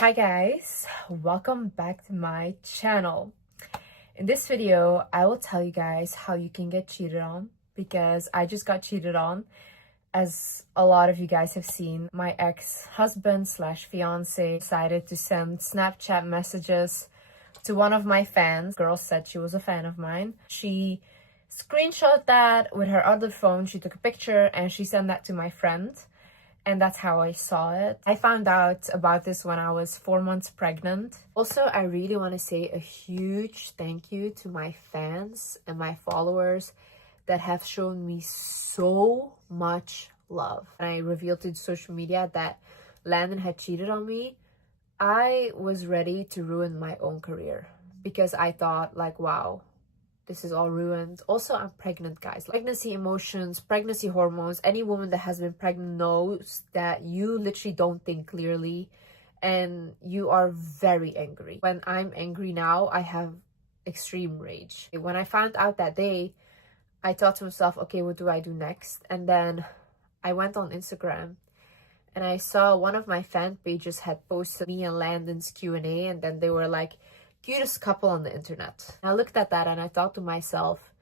Hi guys, welcome back to my channel. In this video, I will tell you guys how you can get cheated on because I just got cheated on. As a lot of you guys have seen, my ex-husband slash fiance decided to send Snapchat messages to one of my fans. The girl said she was a fan of mine. She screenshot that with her other phone. She took a picture and she sent that to my friend. And that's how I saw it. I found out about this when I was 4 months pregnant. Also, I really want to say a huge thank you to my fans and my followers that have shown me so much love. And I revealed to social media that Landon had cheated on me. I was ready to ruin my own career because I thought like, wow, this is all ruined. Also, I'm pregnant, guys. Pregnancy emotions, pregnancy hormones. Any woman that has been pregnant knows that you literally don't think clearly and you are very angry. When I'm angry now, I have extreme rage. When I found out that day, I thought to myself, okay, what do I do next? And then I went on Instagram and I saw one of my fan pages had posted me and Landon's Q&A, and then they were like, cutest couple on the internet. I looked at that and I thought to myself,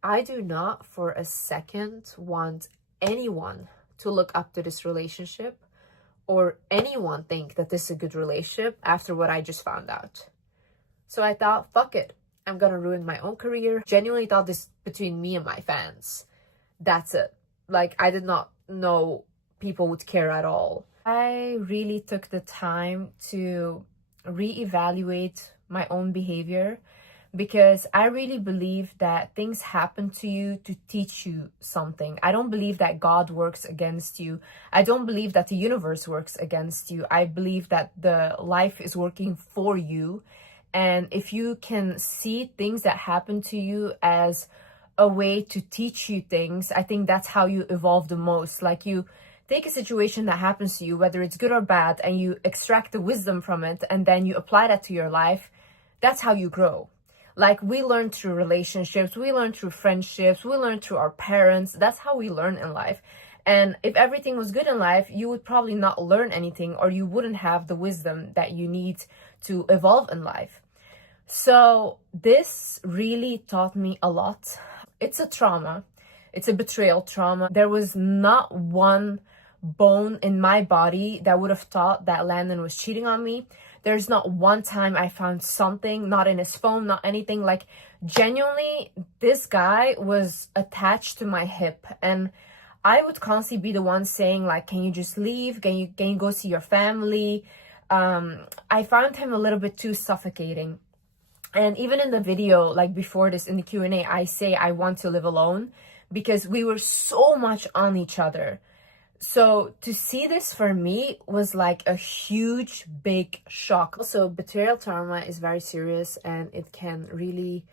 I do not for a second want anyone to look up to this relationship or anyone think that this is a good relationship after what I just found out. So I thought, fuck it. I'm gonna ruin my own career. Genuinely thought this between me and my fans. That's it. Like, I did not know people would care at all. I really took the time to reevaluate my own behavior because I really believe that things happen to you to teach you something. I don't believe that God works against you. I don't believe that the universe works against you. I believe that the life is working for you. And if you can see things that happen to you as a way to teach you things, I think that's how you evolve the most. Like, you take a situation that happens to you, whether it's good or bad, and you extract the wisdom from it, and then you apply that to your life. That's how you grow. Like, we learn through relationships, we learn through friendships, we learn through our parents. That's how we learn in life. And if everything was good in life, you would probably not learn anything, or you wouldn't have the wisdom that you need to evolve in life. So this really taught me a lot. It's a trauma. It's a betrayal trauma. There was not one bone in my body that would have thought that Landon was cheating on me. There's not one time I found something, not in his phone, not anything. Like, genuinely, this guy was attached to my hip, and I would constantly be the one saying like, can you just leave? Can you go see your family? I found him a little bit too suffocating. And even in the video, like before this, in the Q&A, I say I want to live alone because we were so much on each other. So to see this for me was like a huge, big shock. Also, betrayal trauma is very serious and it can really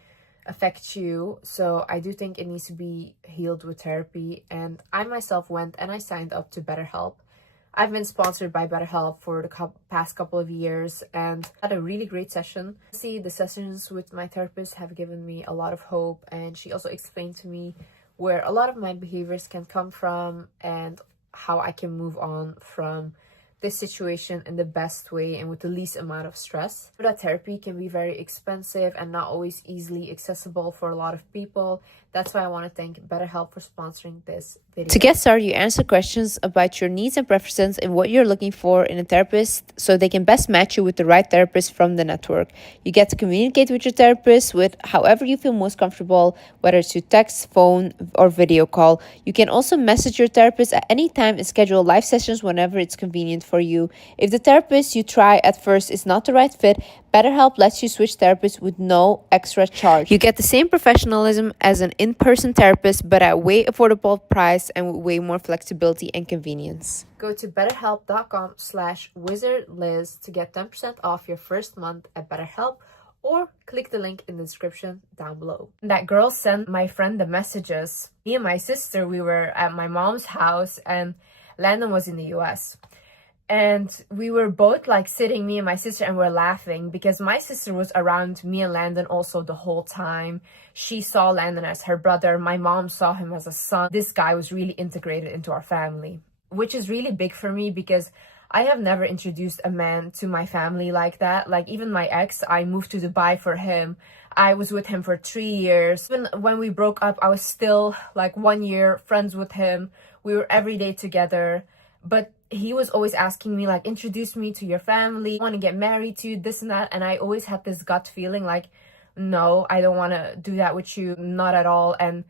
affect you. So I do think it needs to be healed with therapy. And I myself went and I signed up to BetterHelp. I've been sponsored by BetterHelp for the past couple of years and had a really great session. See, the sessions with my therapist have given me a lot of hope, and she also explained to me where a lot of my behaviors can come from and how I can move on from this situation in the best way and with the least amount of stress. That therapy can be very expensive and not always easily accessible for a lot of people. That's why I want to thank BetterHelp for sponsoring this video. To get started, you answer questions about your needs and preferences and what you're looking for in a therapist so they can best match you with the right therapist from the network. You get to communicate with your therapist with however you feel most comfortable, whether it's through text, phone, or video call. You can also message your therapist at any time and schedule live sessions whenever it's convenient for you. If the therapist you try at first is not the right fit, BetterHelp lets you switch therapists with no extra charge. You get the same professionalism as an in-person therapist, but at way affordable price and with way more flexibility and convenience. Go to betterhelp.com/wizardliz to get 10% off your first month at BetterHelp, or click the link in the description down below. That girl sent my friend the messages. Me and my sister, we were at my mom's house and Landon was in the US. And we were both like sitting, me and my sister, and we're laughing because my sister was around me and Landon also the whole time. She saw Landon as her brother. My mom saw him as a son. This guy was really integrated into our family, which is really big for me because I have never introduced a man to my family like that. Like even my ex, I moved to Dubai for him. I was with him for 3 years. Even when we broke up, I was still like 1 year friends with him. We were every day together. But he was always asking me like, introduce me to your family. I want to get married to you, this and that. And I always had this gut feeling like, no, I don't want to do that with you. Not at all. And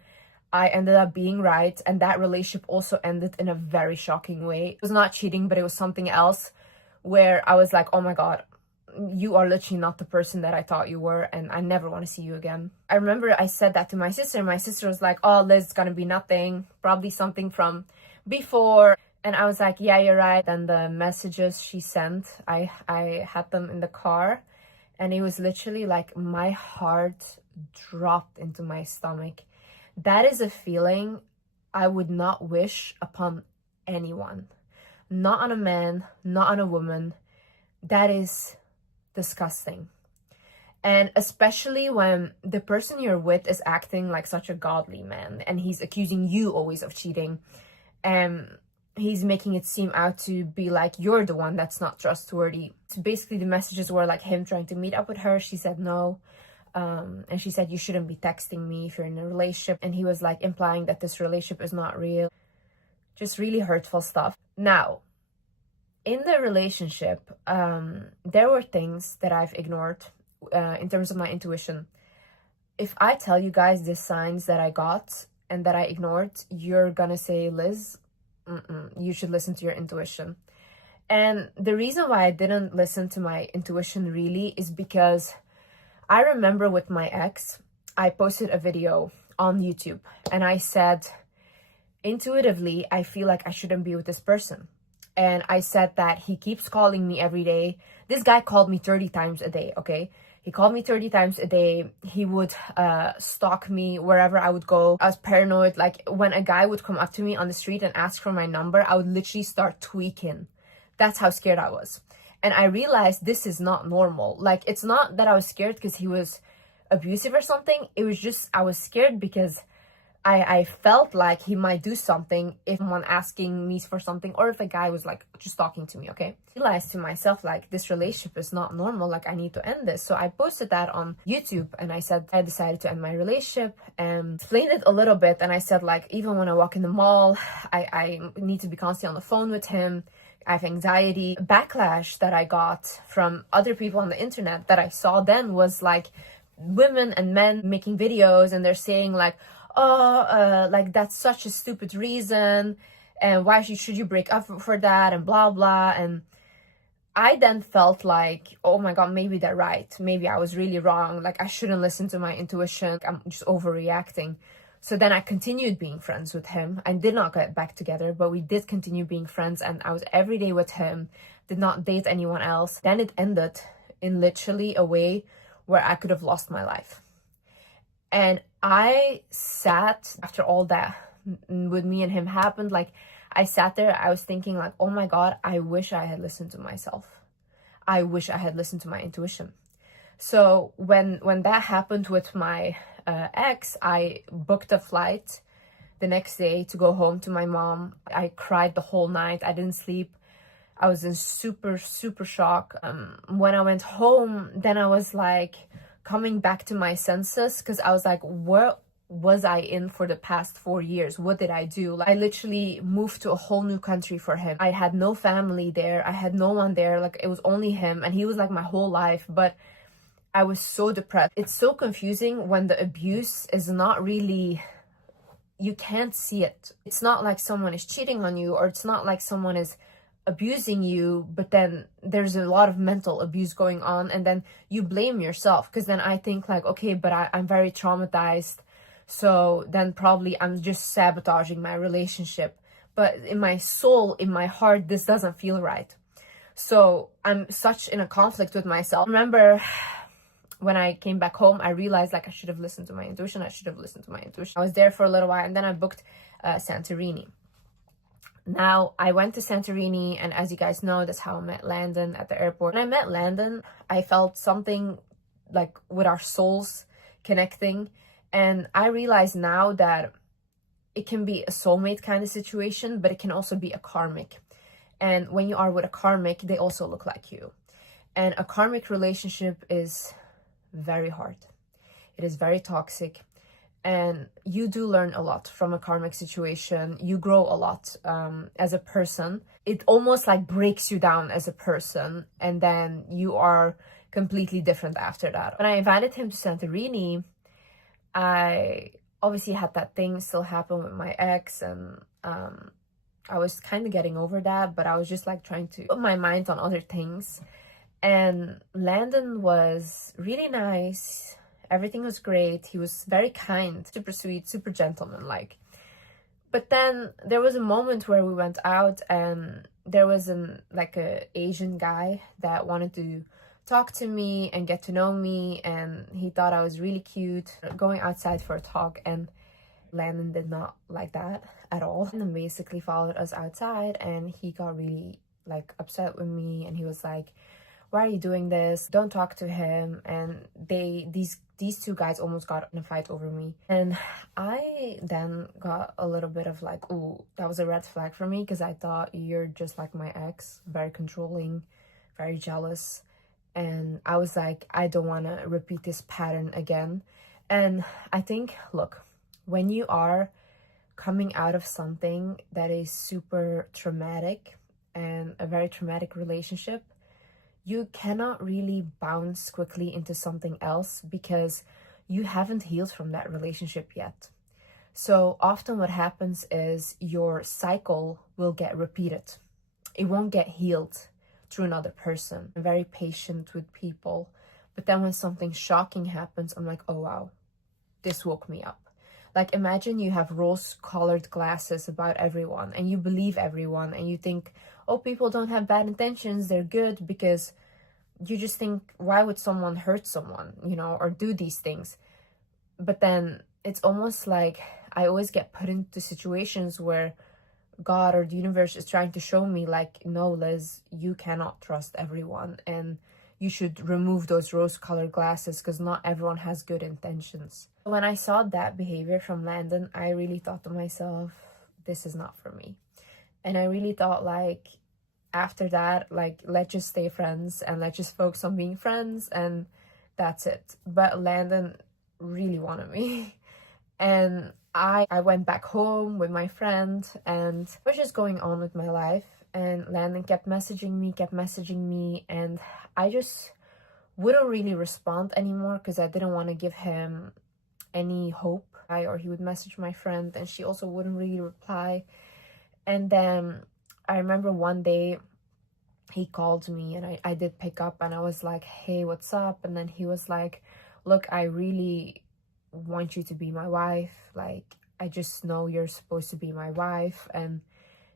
I ended up being right, and that relationship also ended in a very shocking way. It was not cheating, but it was something else where I was like, oh my God, you are literally not the person that I thought you were, and I never want to see you again. I remember I said that to my sister, and my sister was like, oh, Liz, it's gonna be nothing, probably something from before. And I was like, yeah, you're right. And the messages she sent, I had them in the car, and it was literally like my heart dropped into my stomach. That is a feeling I would not wish upon anyone. Not on a man, not on a woman. That is disgusting. And especially when the person you're with is acting like such a godly man and he's accusing you always of cheating. And he's making it seem out to be like you're the one that's not trustworthy. So basically the messages were like him trying to meet up with her. She said no. And she said, you shouldn't be texting me if you're in a relationship. And he was like implying that this relationship is not real. Just really hurtful stuff. Now, in the relationship, there were things that I've ignored in terms of my intuition. If I tell you guys the signs that I got and that I ignored, you're gonna say, Liz, you should listen to your intuition. And the reason why I didn't listen to my intuition really is because I remember with my ex, I posted a video on YouTube and I said, intuitively, I feel like I shouldn't be with this person. And I said that he keeps calling me every day. This guy called me 30 times a day, okay? He called me 30 times a day. He would stalk me wherever I would go. I was paranoid. Like when a guy would come up to me on the street and ask for my number, I would literally start tweaking. That's how scared I was. And I realized this is not normal. Like, it's not that I was scared because he was abusive or something. It was just, I was scared because I felt like he might do something if someone asking me for something or if a guy was like just talking to me, okay? I realized to myself, like, this relationship is not normal. Like, I need to end this. So I posted that on YouTube and I said, I decided to end my relationship and explained it a little bit. And I said, like, even when I walk in the mall, I need to be constantly on the phone with him. I have anxiety. Backlash that I got from other people on the internet that I saw then was like women and men making videos and they're saying like, oh, like that's such a stupid reason and why should you break up for that and blah blah. And I then felt like, oh my God, maybe they're right. Maybe I was really wrong. Like I shouldn't listen to my intuition. I'm just overreacting. So then I continued being friends with him. I did not get back together, but we did continue being friends and I was every day with him, did not date anyone else. Then it ended in literally a way where I could have lost my life. And I sat, after all that with me and him happened, like I sat there, I was thinking like, oh my God, I wish I had listened to myself. I wish I had listened to my intuition. So when that happened with my ex, I booked a flight the next day to go home to my mom. I cried the whole night. I didn't sleep. I was in super shock. When I went home, then I was like coming back to my senses because I was like, what was I in for the past 4 years? What did I do? Like, I literally moved to a whole new country for him. I had no family there. I had no one there. Like, it was only him and he was like my whole life. But I was so depressed. It's so confusing when the abuse is not really, you can't see it. It's not like someone is cheating on you or it's not like someone is abusing you, but then there's a lot of mental abuse going on and then you blame yourself because then I think like, okay, but I'm very traumatized. So then probably I'm just sabotaging my relationship. But in my soul, in my heart, this doesn't feel right. So I'm such in a conflict with myself. Remember, when I came back home, I realized like I should have listened to my intuition. I was there for a little while and then I booked Santorini. Now, I went to Santorini and as you guys know, that's how I met Landon at the airport. When I met Landon, I felt something like with our souls connecting. And I realize now that it can be a soulmate kind of situation, but it can also be a karmic. And when you are with a karmic, they also look like you. And a karmic relationship is very hard. It is very toxic. And you do learn a lot from a karmic situation. You grow a lot as a person. It almost like breaks you down as a person. And then you are completely different after that. When I invited him to Santorini, I obviously had that thing still happen with my ex, and I was kind of getting over that, but I was just like trying to put my mind on other things. And Landon was really nice. Everything was great. He was very kind, super sweet, super gentleman-like. But then there was a moment where we went out, and there was a Asian guy that wanted to talk to me and get to know me, and he thought I was really cute. Going outside for a talk, and Landon did not like that at all. And then basically followed us outside, and he got really like upset with me, and he was like, "Why are you doing this? Don't talk to him." And these two guys almost got in a fight over me. And I then got a little bit of like, ooh, that was a red flag for me, because I thought, you're just like my ex, very controlling, very jealous. And I was like, I don't want to repeat this pattern again. And I think, look, when you are coming out of something that is super traumatic and a very traumatic relationship, you cannot really bounce quickly into something else because you haven't healed from that relationship yet. So often what happens is your cycle will get repeated. It won't get healed through another person. I'm very patient with people, but then when something shocking happens, I'm like, oh wow, this woke me up. Like, imagine you have rose-colored glasses about everyone, and you believe everyone, and you think, oh, people don't have bad intentions, they're good, because you just think, why would someone hurt someone, or do these things? But then it's almost like I always get put into situations where God or the universe is trying to show me, like, no, Liz, you cannot trust everyone, and you should remove those rose-colored glasses, because not everyone has good intentions. When I saw that behavior from Landon, I really thought to myself, this is not for me. And I really thought, like, after that, like, let's just stay friends and let's just focus on being friends, and that's it. But Landon really wanted me. And I went back home with my friend, and I was just going on with my life, and Landon kept messaging me, and I just wouldn't really respond anymore because I didn't want to give him any hope. Or he would message my friend, and she also wouldn't really reply. And then I remember one day he called me, and I did pick up, and I was like, hey, what's up? And then he was like, look, I really want you to be my wife. Like, I just know you're supposed to be my wife. And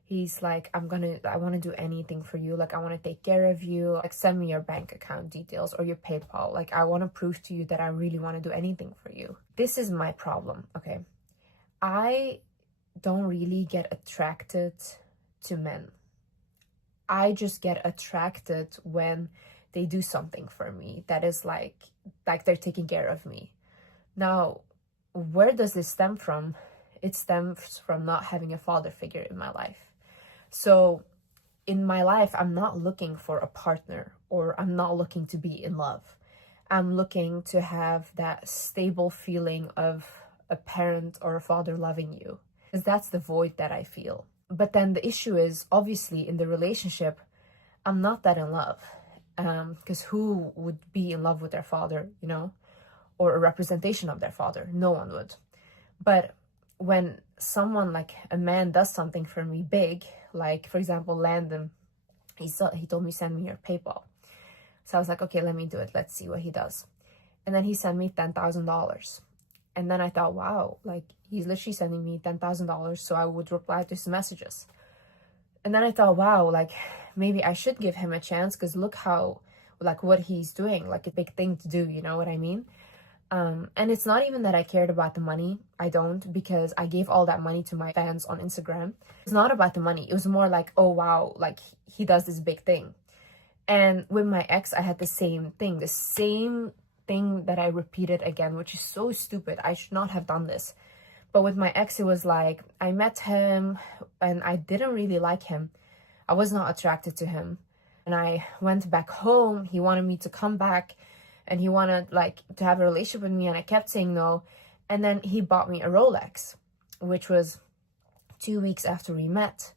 he's like, I want to do anything for you. Like, I want to take care of you. Like, send me your bank account details or your PayPal. Like, I want to prove to you that I really want to do anything for you. This is my problem, okay? I don't really get attracted to men. I just get attracted when they do something for me that is like they're taking care of me. Now, where does this stem from? It stems from not having a father figure in my life. So in my life, I'm not looking for a partner, or I'm not looking to be in love. I'm looking to have that stable feeling of a parent or a father loving you, because that's the void that I feel. But then the issue is, obviously, in the relationship, I'm not that in love, because who would be in love with their father, or a representation of their father? No one would. But when someone, like a man, does something for me big, like, for example, Landon, he told me, send me your PayPal. So I was like, okay, let me do it. Let's see what he does. And then he sent me $10,000. And then I thought, wow, like, he's literally sending me $10,000 so I would reply to his messages. And then I thought, wow, like, maybe I should give him a chance, because look how, like, what he's doing, like, a big thing to do, you know what I mean? And it's not even that I cared about the money. I don't, because I gave all that money to my fans on Instagram. It's not about the money. It was more like, oh wow, like, he does this big thing. And with my ex, I had the same thing that I repeated again, which is so stupid. I should not have done this. But with my ex, it was like, I met him and I didn't really like him. I was not attracted to him. And I went back home. He wanted me to come back and he wanted like to have a relationship with me, and I kept saying no. And then he bought me a Rolex, which was 2 weeks after we met.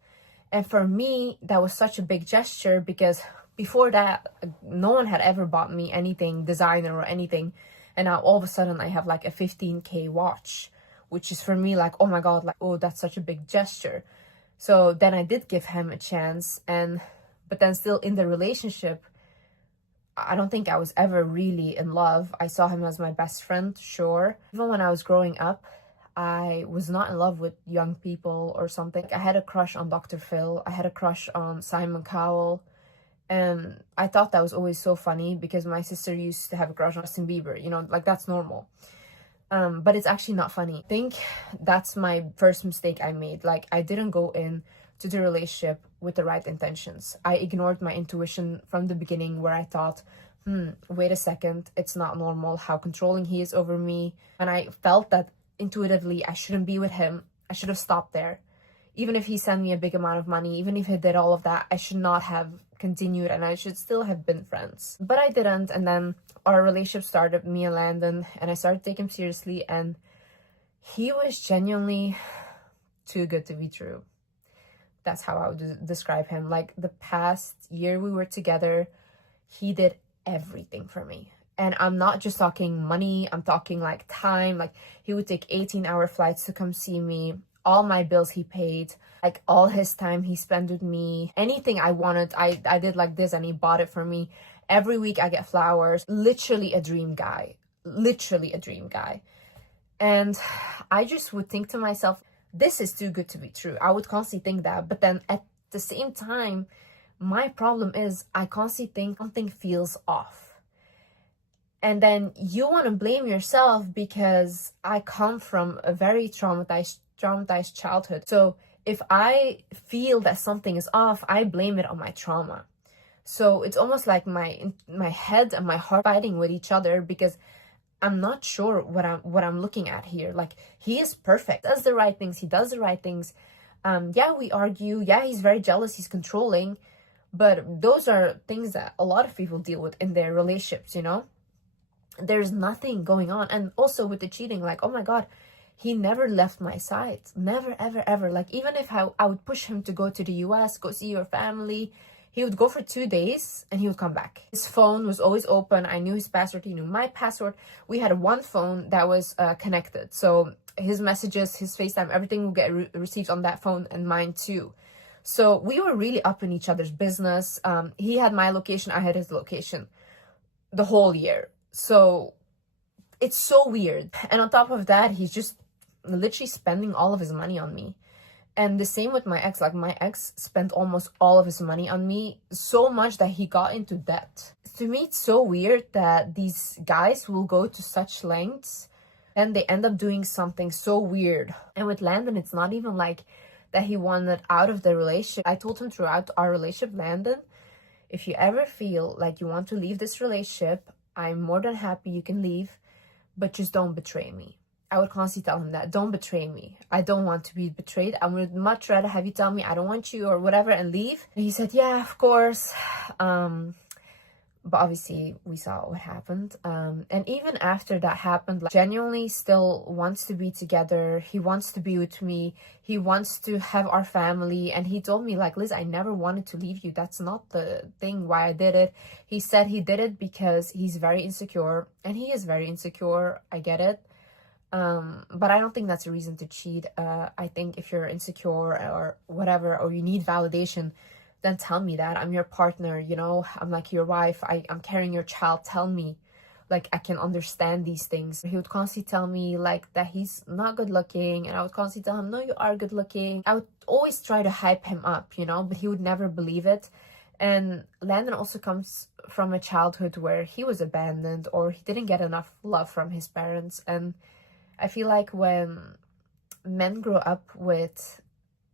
And for me, that was such a big gesture because before that, no one had ever bought me anything designer or anything. And now all of a sudden I have like a 15K watch, which is for me like, oh my God, like, oh, that's such a big gesture. So then I did give him a chance, but then still in the relationship, I don't think I was ever really in love. I saw him as my best friend, sure. Even when I was growing up, I was not in love with young people or something. I had a crush on Dr. Phil. I had a crush on Simon Cowell. And I thought that was always so funny because my sister used to have a crush on Justin Bieber, you know, like that's normal. But it's actually not funny. I think that's my first mistake I made. Like, I didn't go in to the relationship with the right intentions. I ignored my intuition from the beginning, where I thought, wait a second, it's not normal how controlling he is over me. And I felt that intuitively I shouldn't be with him. I should have stopped there. Even if he sent me a big amount of money, even if he did all of that, I should not have continued and I should still have been friends. But I didn't, and then our relationship started, me and Landon, and I started taking him seriously, and he was genuinely too good to be true. That's how I would describe him. Like, the past year we were together, he did everything for me. And I'm not just talking money, I'm talking like time. Like, he would take 18-hour flights to come see me. All my bills he paid. Like, all his time he spent with me. Anything I wanted, I did like this, and he bought it for me. Every week I get flowers. Literally a dream guy. Literally a dream guy. And I just would think to myself, this is too good to be true. I would constantly think that. But then at the same time, my problem is I constantly think something feels off. And then you want to blame yourself because I come from a very traumatized childhood. So if I feel that something is off, I blame it on my trauma. So it's almost like my head and my heart fighting with each other because I'm not sure what I'm looking at here. Like, he is perfect, does the right things, he does the right things. Yeah, we argue. Yeah, he's very jealous, he's controlling. But those are things that a lot of people deal with in their relationships, you know? There's nothing going on. And also with the cheating, like, oh my God, he never left my side. Never, ever, ever. Like, even if I would push him to go to the US, go see your family, he would go for 2 days and he would come back. His phone was always open. I knew his password. He knew my password. We had one phone that was connected. So his messages, his FaceTime, everything would get received on that phone, and mine too. So we were really up in each other's business. He had my location. I had his location the whole year. So it's so weird. And on top of that, he's just literally spending all of his money on me. And the same with my ex. Like, my ex spent almost all of his money on me, so much that he got into debt. To me, it's so weird that these guys will go to such lengths and they end up doing something so weird. And with Landon, it's not even like that he wanted out of the relationship. I told him throughout our relationship, Landon, if you ever feel like you want to leave this relationship, I'm more than happy you can leave, but just don't betray me. I would constantly tell him that. Don't betray me. I don't want to be betrayed. I would much rather have you tell me I don't want you or whatever and leave. And he said, yeah, of course. But obviously we saw what happened. And even after that happened, like, genuinely still wants to be together. He wants to be with me. He wants to have our family. And he told me, like, Liz, I never wanted to leave you. That's not the thing why I did it. He said he did it because he's very insecure. And he is very insecure. I get it. But I don't think that's a reason to cheat. I think if you're insecure or whatever, or you need validation, then tell me that. I'm your partner, you know, I'm like your wife, I'm carrying your child. Tell me, like, I can understand these things. He would constantly tell me like that he's not good looking, and I would constantly tell him, no, you are good looking. I would always try to hype him up, you know, but he would never believe it. And Landon also comes from a childhood where he was abandoned, or he didn't get enough love from his parents. And I feel like when men grow up with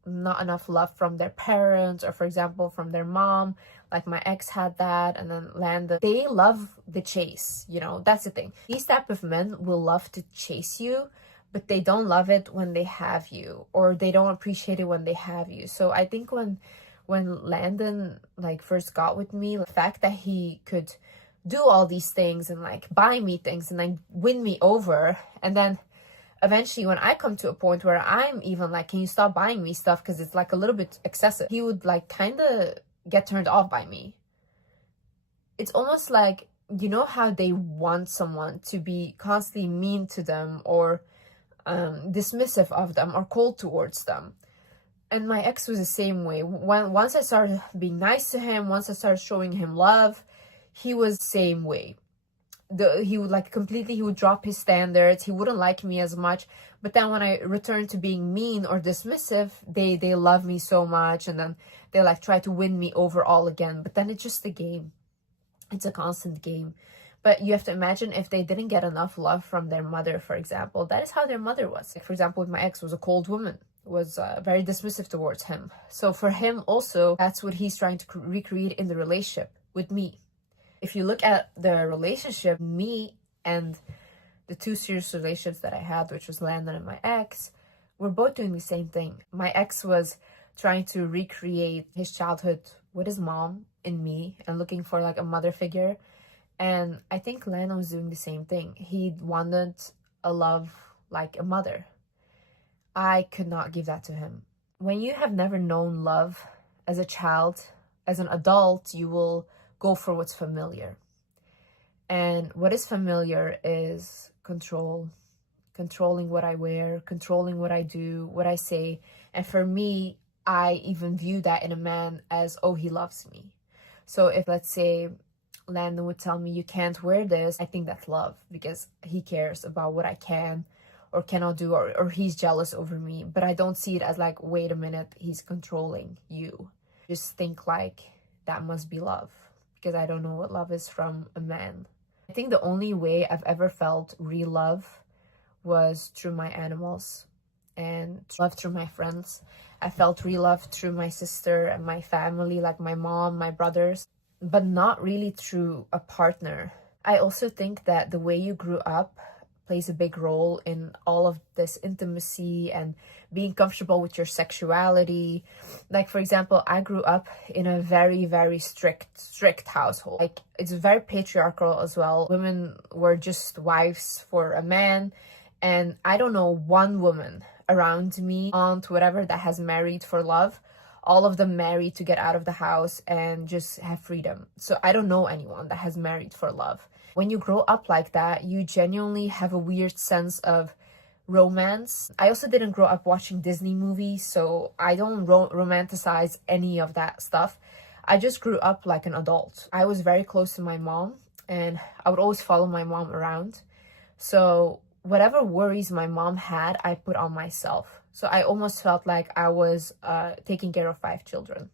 not enough love from their parents, or for example from their mom, like my ex had that, and then Landon, they love the chase, you know. That's the thing. These type of men will love to chase you, but they don't love it when they have you, or they don't appreciate it when they have you. So I think when when Landon like first got with me, the fact that he could do all these things and like buy me things and then win me over, and then eventually when I come to a point where I'm even like, can you stop buying me stuff because it's like a little bit excessive, he would like kind of get turned off by me. It's almost like, you know how they want someone to be constantly mean to them or dismissive of them or cold towards them. And my ex was the same way. Once I started being nice to him, once I started showing him love, he was the same way. He would like completely, he would drop his standards. He wouldn't like me as much. But then when I returned to being mean or dismissive, they love me so much, and then they like try to win me over all again. But then it's just a game. It's a constant game. But you have to imagine if they didn't get enough love from their mother, for example. That is how their mother was. Like, for example, with my ex, was a cold woman, was very dismissive towards him. So for him also, that's what he's trying to recreate in the relationship with me. If you look at the relationship, me and the two serious relationships that I had, which was Landon and my ex, we're both doing the same thing. My ex was trying to recreate his childhood with his mom in me and looking for like a mother figure. And I think Landon was doing the same thing. He wanted a love like a mother. I could not give that to him. When you have never known love as a child, as an adult, you will go for what's familiar. And what is familiar is control, controlling what I wear, controlling what I do, what I say. And for me, I even view that in a man as, oh, he loves me. So if, let's say, Landon would tell me, you can't wear this, I think that's love, because he cares about what I can or cannot do, or he's jealous over me. But I don't see it as like, wait a minute, he's controlling you. Just think like that must be love, because I don't know what love is from a man. I think the only way I've ever felt real love was through my animals and love through my friends. I felt real love through my sister and my family, like my mom, my brothers, but not really through a partner. I also think that the way you grew up plays a big role in all of this intimacy and being comfortable with your sexuality. Like, for example, I grew up in a very, very strict household. Like, it's very patriarchal as well. Women were just wives for a man. And I don't know one woman around me, aunt, whatever, that has married for love. All of them married to get out of the house and just have freedom. So I don't know anyone that has married for love. When you grow up like that, you genuinely have a weird sense of romance. I also didn't grow up watching Disney movies, so I don't romanticize any of that stuff. I just grew up like an adult. I was very close to my mom, and I would always follow my mom around. So whatever worries my mom had, I put on myself. So I almost felt like I was taking care of 5 children.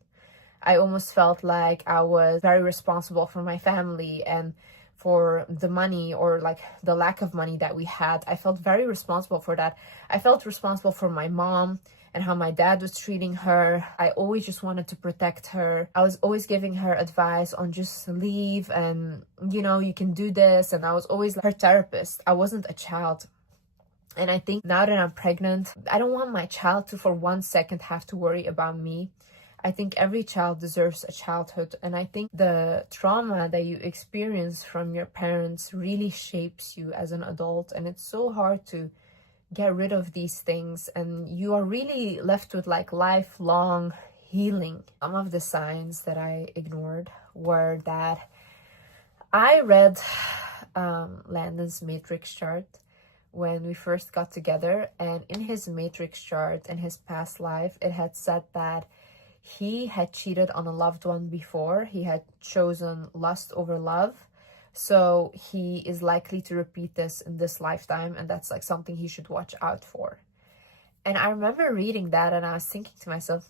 I almost felt like I was very responsible for my family and for the money, or like the lack of money that we had. I felt very responsible for that. I felt responsible for my mom and how my dad was treating her. I always just wanted to protect her. I was always giving her advice on just leave and, you know, you can do this. And I was always her therapist. I wasn't a child. And I think now that I'm pregnant, I don't want my child to for 1 second have to worry about me. I think every child deserves a childhood. And I think the trauma that you experience from your parents really shapes you as an adult. And it's so hard to get rid of these things. And you are really left with like lifelong healing. Some of the signs that I ignored were that I read Landon's matrix chart when we first got together. And in his matrix chart, in his past life, it had said that he had cheated on a loved one before. He had chosen lust over love. So he is likely to repeat this in this lifetime. And that's like something he should watch out for. And I remember reading that and I was thinking to myself,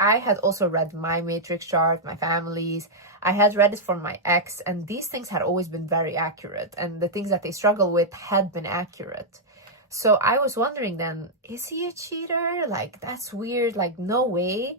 I had also read my matrix chart, my family's. I had read it for my ex. And these things had always been very accurate. And the things that they struggle with had been accurate. So I was wondering then, is he a cheater? Like, that's weird. Like, no way.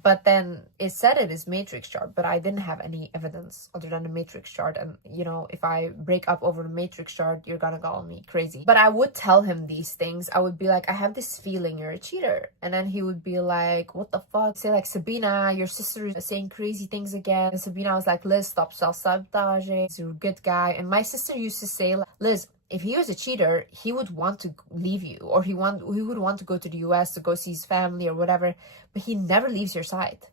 But then it said it is matrix chart, but I didn't have any evidence other than the matrix chart. And you know, if I break up over the matrix chart, you're gonna call me crazy. But I would tell him these things. I would be like, I have this feeling you're a cheater. And then he would be like, what the fuck? Say like, Sabina, your sister is saying crazy things again. And Sabina was like, Liz, stop self-sabotaging. He's a good guy. And my sister used to say, Liz, if he was a cheater, he would want to leave you, or he would want to go to the US to go see his family or whatever, but he never leaves your side.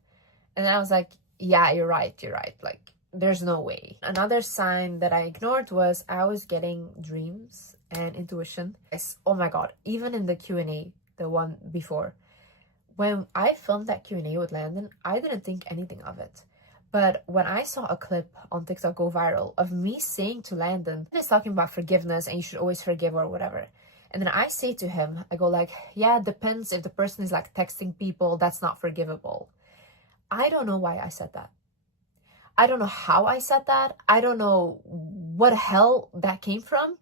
And I was like, yeah, you're right. Like, there's no way. Another sign that I ignored was I was getting dreams and intuition. Oh my God, even in the Q&A, the one before, when I filmed that Q&A with Landon, I didn't think anything of it. But when I saw a clip on TikTok go viral of me saying to Landon, he's talking about forgiveness and you should always forgive or whatever. And then I say to him, I go like, yeah, it depends if the person is like texting people, that's not forgivable. I don't know why I said that. I don't know how I said that. I don't know what hell that came from.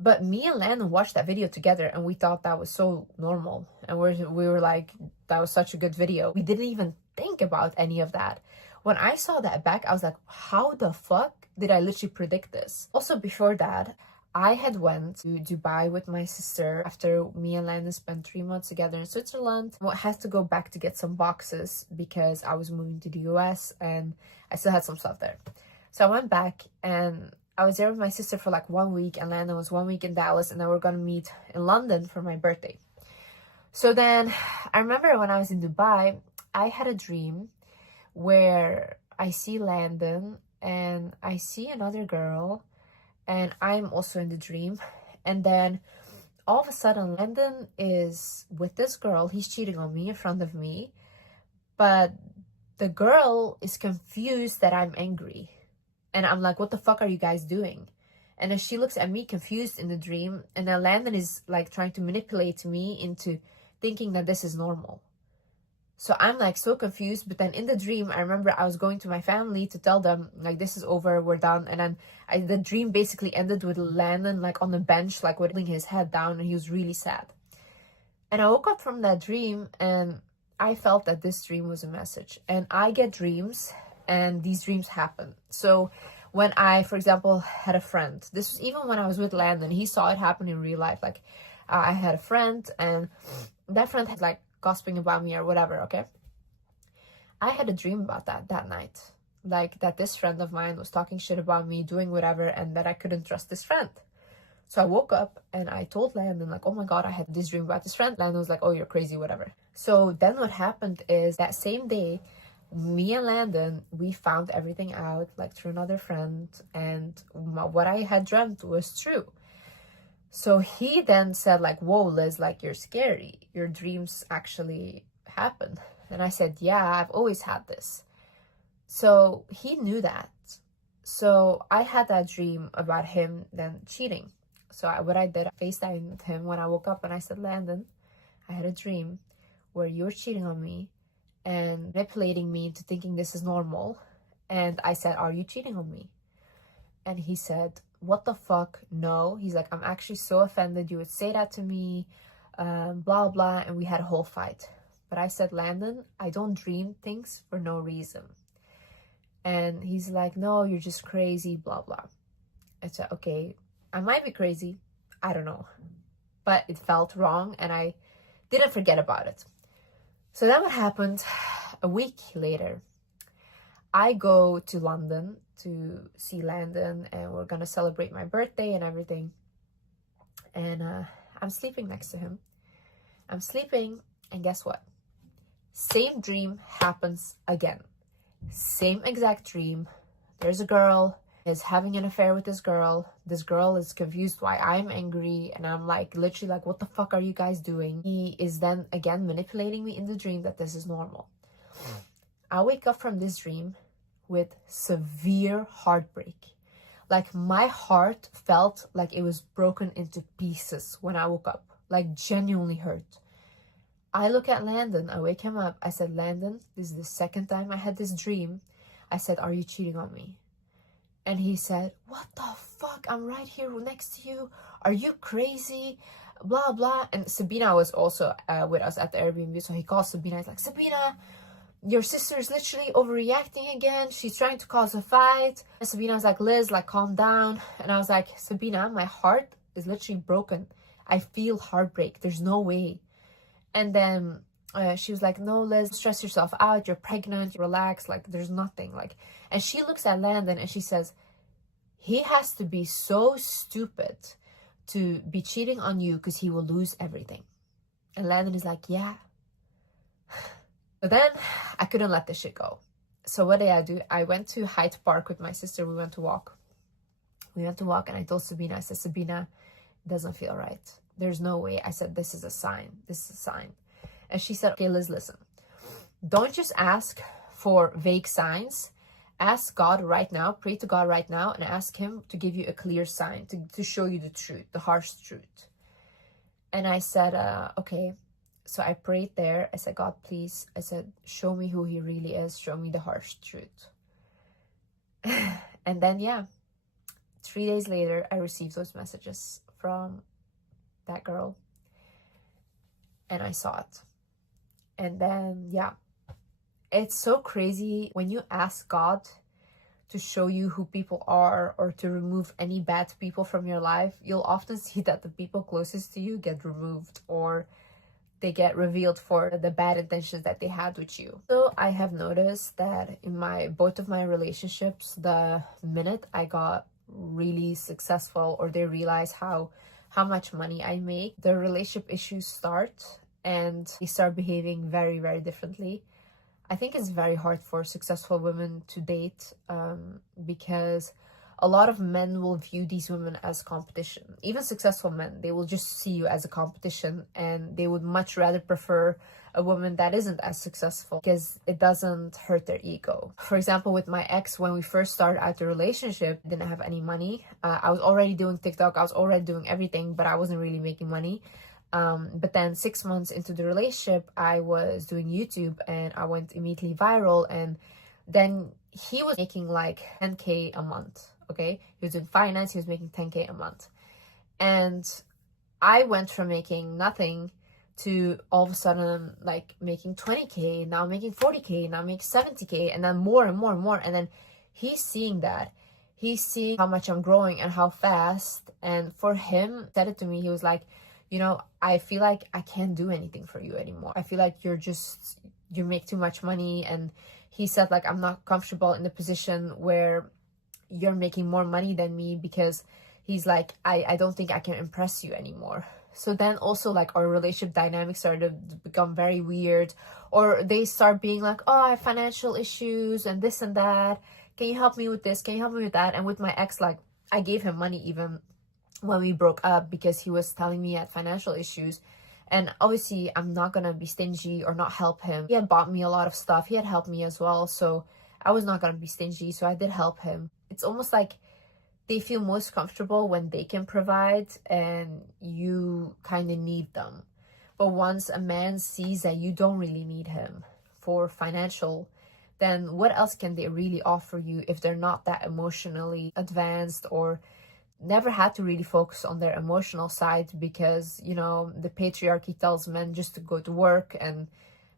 But me and Landon watched that video together and we thought that was so normal. And we were like, that was such a good video. We didn't even think about any of that. When I saw that back, I was like, how the fuck did I literally predict this? Also, before that, I had went to Dubai with my sister after me and Landon spent 3 months together in Switzerland. I had to go back to get some boxes because I was moving to the US and I still had some stuff there. So I went back and I was there with my sister for like 1 week, and Landon was 1 week in Dallas, and then we're gonna meet in London for my birthday. So then I remember when I was in Dubai, I had a dream where I see Landon and I see another girl and I'm also in the dream. And then all of a sudden Landon is with this girl. He's cheating on me in front of me. But the girl is confused that I'm angry. And I'm like, what the fuck are you guys doing? And then she looks at me confused in the dream. And then Landon is like trying to manipulate me into thinking that this is normal. So I'm like so confused, but then in the dream, I remember I was going to my family to tell them like, this is over, we're done. And then the dream basically ended with Landon like on the bench, like whittling his head down, and he was really sad. And I woke up from that dream and I felt that this dream was a message. And I get dreams and these dreams happen. So when I, for example, had a friend, this was even when I was with Landon, he saw it happen in real life. Like I had a friend and that friend had like gossiping about me or whatever, okay? I had a dream about that night. Like that this friend of mine was talking shit about me, doing whatever, and that I couldn't trust this friend. So I woke up and I told Landon like, oh my God, I had this dream about this friend. Landon was like, oh, you're crazy, whatever. So then what happened is that same day, me and Landon, we found everything out like through another friend, and what I had dreamt was true. So he then said like, whoa, Liz, like you're scary. Your dreams actually happen. And I said, yeah, I've always had this. So he knew that. So I had that dream about him then cheating. So what I did, I FaceTimed him when I woke up and I said, Landon, I had a dream where you were cheating on me and manipulating me into thinking this is normal. And I said, are you cheating on me? And he said, what the fuck? No. He's like, I'm actually so offended you would say that to me, blah, blah. And we had a whole fight. But I said, Landon, I don't dream things for no reason. And he's like, no, you're just crazy, blah, blah. I said, okay, I might be crazy. I don't know. But it felt wrong and I didn't forget about it. So then what happened? A week later, I go to London to see Landon and we're gonna celebrate my birthday and everything. And I'm sleeping next to him. I'm sleeping and guess what? Same dream happens again. Same exact dream. There's a girl is having an affair with this girl. This girl is confused why I'm angry and I'm like literally like, what the fuck are you guys doing? He is then again manipulating me in the dream that this is normal. I wake up from this dream with severe heartbreak. Like my heart felt like it was broken into pieces when I woke up, like genuinely hurt. I look at Landon, I wake him up. I said, Landon, this is the second time I had this dream. I said, are you cheating on me? And he said, what the fuck? I'm right here next to you. Are you crazy? Blah, blah. And Sabina was also with us at the Airbnb. So he calls Sabina. He's like, Sabina, your sister is literally overreacting again. She's trying to cause a fight. And Sabina was like, Liz, like, calm down. And I was like, Sabina, my heart is literally broken. I feel heartbreak. There's no way. And then she was like, no, Liz, stress yourself out. You're pregnant. Relax. Like, there's nothing. Like, and she looks at Landon and she says, he has to be so stupid to be cheating on you because he will lose everything. And Landon is like, yeah. But then I couldn't let this shit go. So what did I do? I went to Hyde Park with my sister. We went to walk. And I told Sabina, I said, Sabina, it doesn't feel right. There's no way. I said, this is a sign. This is a sign. And she said, okay, Liz, listen. Don't just ask for vague signs. Ask God right now, pray to God right now, and ask him to give you a clear sign, to show you the truth, the harsh truth. And I said, okay. So I prayed there. I said, God, please. I said, show me who he really is. Show me the harsh truth. And then, yeah, 3 days later, I received those messages from that girl. And I saw it. And then, yeah. It's so crazy when you ask God to show you who people are or to remove any bad people from your life. You'll often see that the people closest to you get removed or they get revealed for the bad intentions that they had with you. So I have noticed that in both of my relationships, the minute I got really successful or they realize how much money I make, the relationship issues start and they start behaving very, very differently. I think it's very hard for successful women to date because a lot of men will view these women as competition. Even successful men, they will just see you as a competition and they would much rather prefer a woman that isn't as successful because it doesn't hurt their ego. For example, with my ex, when we first started out the relationship, I didn't have any money. I was already doing TikTok, I was already doing everything, but I wasn't really making money. But then 6 months into the relationship, I was doing YouTube and I went immediately viral. And then he was making like 10K a month. Okay, he was in finance, he was making 10K a month. And I went from making nothing to all of a sudden like making 20K, now making 40K, now making 70K, and then more and more and more. And then he's seeing that. He's seeing how much I'm growing and how fast. And for him, said it to me, he was like, you know, I feel like I can't do anything for you anymore. I feel like you make too much money. And he said like, I'm not comfortable in the position where you're making more money than me, because he's like, I don't think I can impress you anymore. So then also like our relationship dynamics started to become very weird, or they start being like, oh, I have financial issues and this and that. Can you help me with this? Can you help me with that? And with my ex, like I gave him money even when we broke up because he was telling me he had financial issues. And obviously I'm not gonna be stingy or not help him. He had bought me a lot of stuff. He had helped me as well. So I was not gonna be stingy. So I did help him. It's almost like they feel most comfortable when they can provide and you kind of need them. But once a man sees that you don't really need him for financial, then what else can they really offer you if they're not that emotionally advanced or never had to really focus on their emotional side? Because, you know, the patriarchy tells men just to go to work and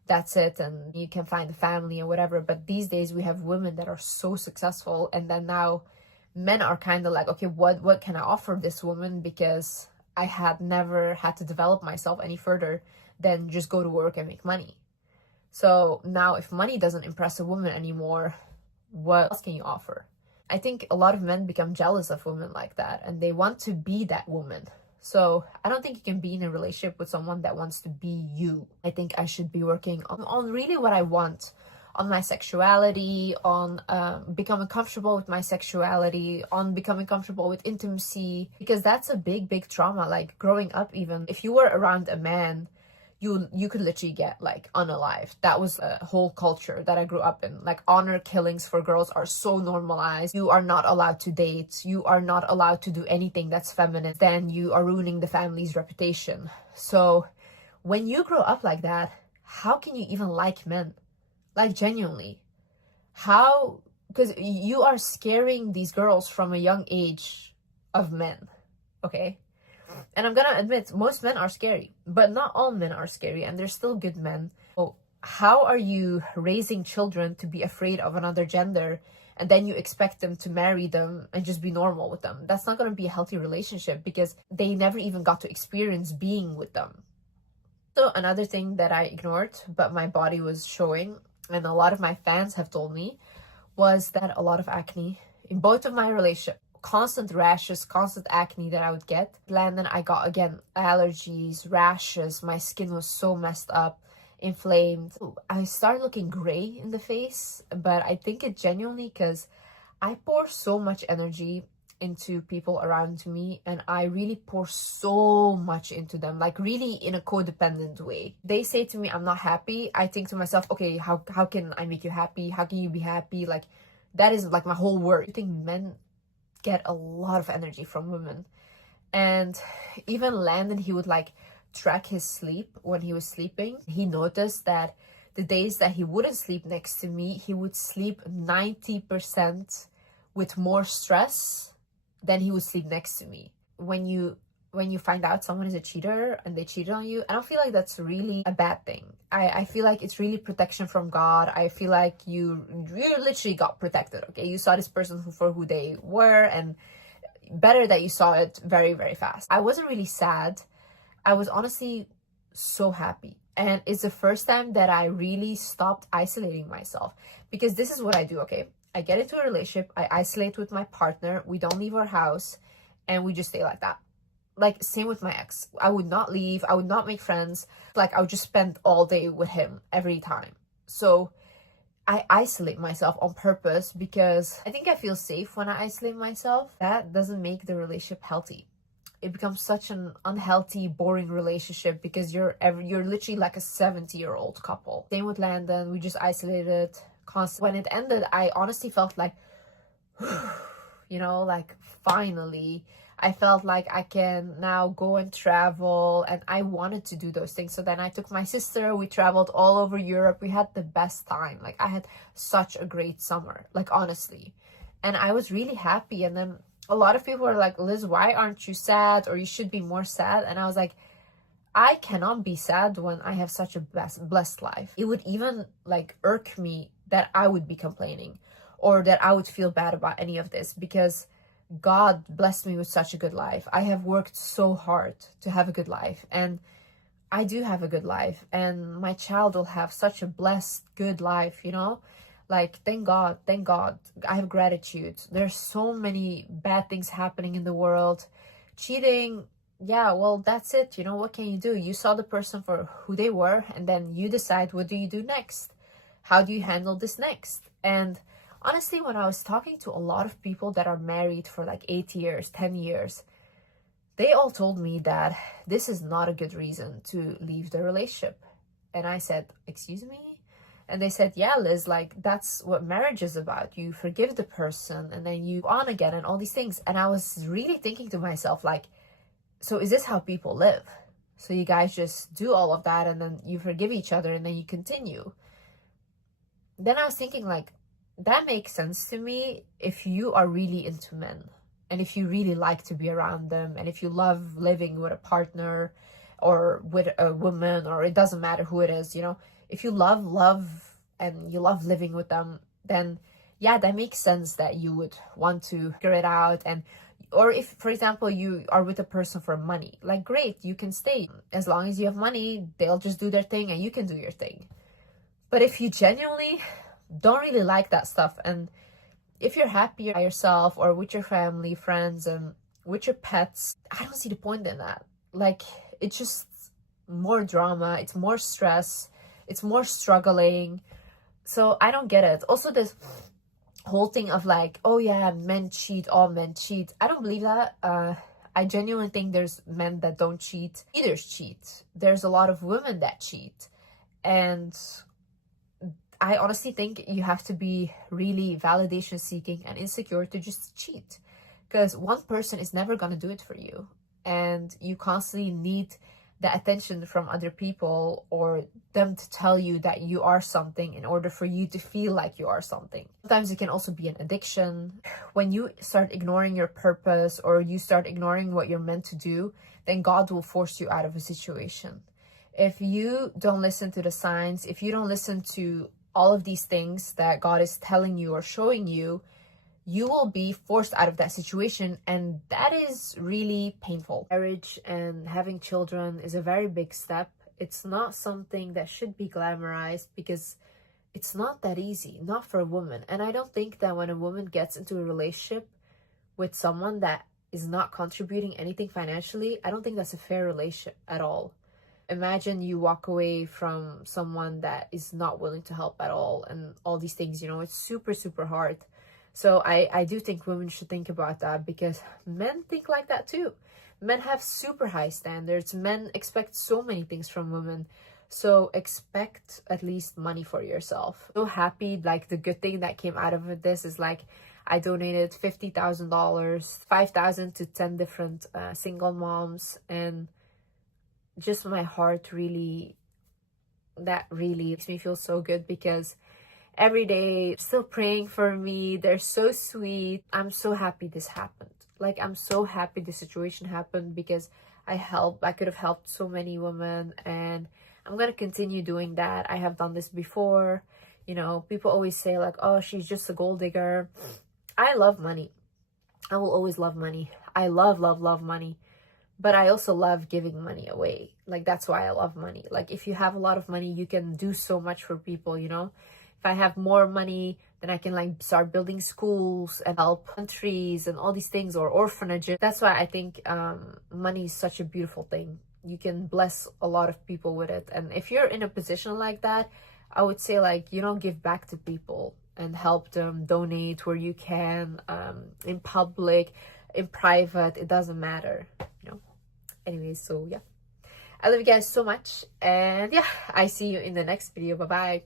that's it, and you can find a family and whatever. But these days we have women that are so successful, and then now men are kind of like, okay, what can I offer this woman, because I had never had to develop myself any further than just go to work and make money. So now if money doesn't impress a woman anymore, what else can you offer? I think a lot of men become jealous of women like that and they want to be that woman. So I don't think you can be in a relationship with someone that wants to be you. I think I should be working on really what I want, on my sexuality, on becoming comfortable with my sexuality, on becoming comfortable with intimacy, because that's a big trauma. Like growing up, even if you were around a man, you could literally get like unalived. That was a whole culture that I grew up in. Like honor killings for girls are so normalized. You are not allowed to date. You are not allowed to do anything that's feminine. Then you are ruining the family's reputation. So when you grow up like that, how can you even like men? Like genuinely, how? Because you are scaring these girls from a young age of men, okay? And I'm gonna admit, most men are scary, but not all men are scary, and there's still good men. So how are you raising children to be afraid of another gender and then you expect them to marry them and just be normal with them? That's not going to be a healthy relationship because they never even got to experience being with them. So another thing that I ignored, but my body was showing, and a lot of my fans have told me, was that a lot of acne in both of my relationship, constant rashes, constant acne that I would get. Landon, I got again allergies, rashes. My skin was so messed up, inflamed. I started looking gray in the face, but I think it genuinely because I pour so much energy into people around me, and I really pour so much into them, like really in a codependent way. They say to me I'm not happy, I think to myself, okay, how can I make you happy? How can you be happy? Like that is like my whole world. I think men get a lot of energy from women. And even Landon, he would like track his sleep when he was sleeping. He noticed that the days that he wouldn't sleep next to me, he would sleep 90% with more stress than he would sleep next to me. When you find out someone is a cheater and they cheated on you, I don't feel like that's really a bad thing. I feel like it's really protection from God. I feel like you literally got protected, okay? You saw this person for who they were, and better that you saw it very, very fast. I wasn't really sad. I was honestly so happy. And it's the first time that I really stopped isolating myself, because this is what I do, okay? I get into a relationship, I isolate with my partner, we don't leave our house, and we just stay like that. Like, same with my ex. I would not leave, I would not make friends. Like, I would just spend all day with him every time. So I isolate myself on purpose because I think I feel safe when I isolate myself. That doesn't make the relationship healthy. It becomes such an unhealthy, boring relationship because you're literally like a 70-year-old couple. Same with Landon, we just isolated constantly. When it ended, I honestly felt like, you know, like finally, I felt like I can now go and travel, and I wanted to do those things. So then I took my sister, we traveled all over Europe. We had the best time. Like, I had such a great summer, like, honestly. And I was really happy. And then a lot of people were like, Liz, why aren't you sad? Or you should be more sad. And I was like, I cannot be sad when I have such a blessed life. It would even like irk me that I would be complaining or that I would feel bad about any of this, because God blessed me with such a good life. I have worked so hard to have a good life, and I do have a good life, and my child will have such a blessed, good life, you know? Like, thank God, thank God. I have gratitude. There's so many bad things happening in the world. Cheating, yeah, well, that's it. You know, what can you do? You saw the person for who they were, and then you decide, what do you do next? How do you handle this next? And honestly, when I was talking to a lot of people that are married for like 8 years, 10 years, they all told me that this is not a good reason to leave the relationship. And I said, excuse me? And they said, yeah, Liz, like, that's what marriage is about. You forgive the person and then you on again and all these things. And I was really thinking to myself, like, so is this how people live? So you guys just do all of that and then you forgive each other and then you continue. Then I was thinking, like, that makes sense to me if you are really into men and if you really like to be around them and if you love living with a partner or with a woman, or it doesn't matter who it is, you know, if you love and you love living with them, then yeah, that makes sense that you would want to figure it out. And or if, for example, you are with a person for money, like, great, you can stay. As long as you have money, they'll just do their thing and you can do your thing. But if you genuinely don't really like that stuff, and if you're happy by yourself or with your family, friends, and with your pets, I don't see the point in that. Like, it's just more drama, it's more stress, it's more struggling. So I don't get it. Also, this whole thing of like, oh yeah, men cheat, all men cheat. I don't believe that. I genuinely think there's men that don't cheat. Leaders cheat. There's a lot of women that cheat. And I honestly think you have to be really validation seeking and insecure to just cheat, because one person is never going to do it for you, and you constantly need the attention from other people or them to tell you that you are something in order for you to feel like you are something. Sometimes it can also be an addiction. When you start ignoring your purpose or you start ignoring what you're meant to do, then God will force you out of a situation. If you don't listen to the signs, if you don't listen to all of these things that God is telling you or showing you, you will be forced out of that situation, and that is really painful. Marriage and having children is a very big step. It's not something that should be glamorized because it's not that easy, not for a woman. And I don't think that when a woman gets into a relationship with someone that is not contributing anything financially, I don't think that's a fair relationship at all. Imagine you walk away from someone that is not willing to help at all and all these things, it's super, super hard. So I do think women should think about that, because men think like that too. Men have super high standards. Men expect so many things from women. So expect at least money for yourself. So happy, like the good thing that came out of this is like I donated $50,000, $5,000 to 10 different single moms, and just my heart really makes me feel so good, because every day still praying for me. They're so sweet. I'm so happy this happened. Like, I'm so happy the situation happened, because I could have helped so many women, and I'm gonna continue doing that. I have done this before. People always say like, oh, she's just a gold digger. I love money. I will always love money. I love money. But I also love giving money away. Like, that's why I love money. Like, if you have a lot of money, you can do so much for people, If I have more money, then I can like start building schools and help countries and all these things, or orphanages. That's why I think money is such a beautiful thing. You can bless a lot of people with it. And if you're in a position like that, I would say like, give back to people and help them, donate where you can, in public, in private, it doesn't matter, Anyways, so yeah, I love you guys so much, and yeah, I see you in the next video. Bye bye.